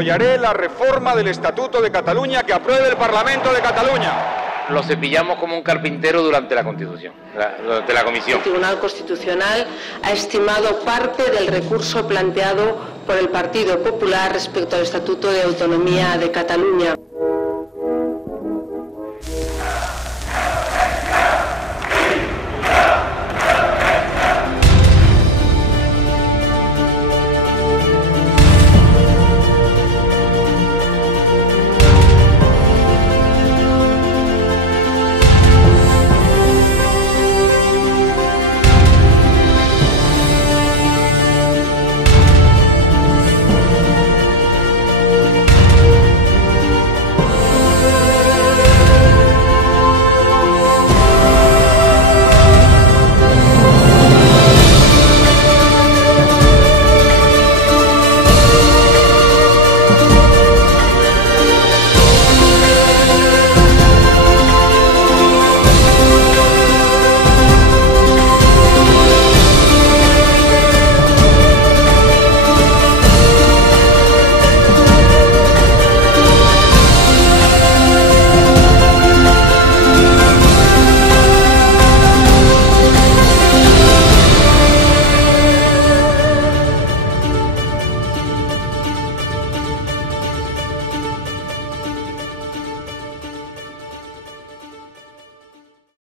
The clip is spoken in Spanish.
Apoyaré la reforma del Estatuto de Cataluña que apruebe el Parlamento de Cataluña. Lo cepillamos como un carpintero durante la Constitución, durante la comisión. El Tribunal Constitucional ha estimado parte del recurso planteado por el Partido Popular respecto al Estatuto de Autonomía de Cataluña.